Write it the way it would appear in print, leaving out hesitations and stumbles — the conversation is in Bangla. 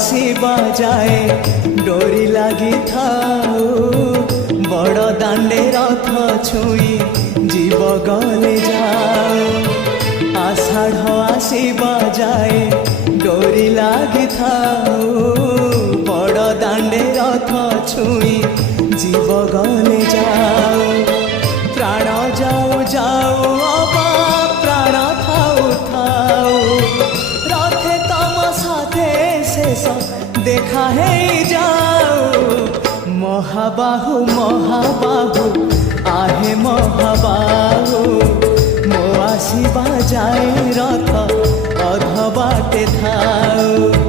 আসিবা যায় ডোরি লাগি থাও বড় দাণ্ডে রথ ছুঁই জীব গলে যাও আষাঢ় আসিবা যায় ডোরি লাগি থাও বড় দাণ্ডে রথ ছুঁই জীব গলে যাও প্রাণ যাও যাও অবা প্রাণ থাও থাও রথে তম সাথে শেষ দেখা হয়ে যাও মহাবাহু মহাবাহু আহে মহাবাহু মো আসিবা যায় রথ অধ বাটে থাও।